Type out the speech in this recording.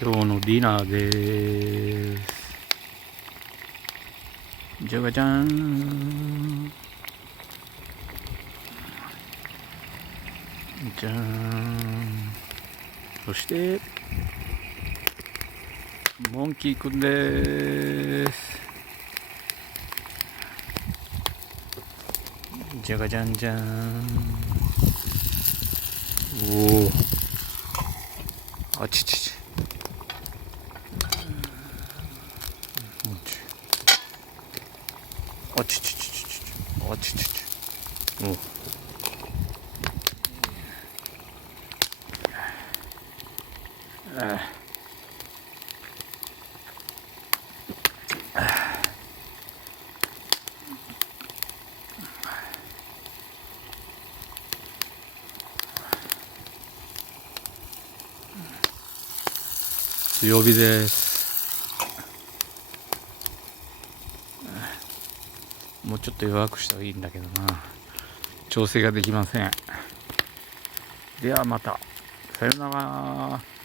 今日のディナーでーす。じゃがじゃーん。じゃーん。そしてモンキーくんでーす。じゃがじゃんじゃーん。おお、あちちち。あちちちちち。あちちち。おあ強火です。もうちょっと弱くした方がいいんだけどな。調整ができません。ではまた。さよなら。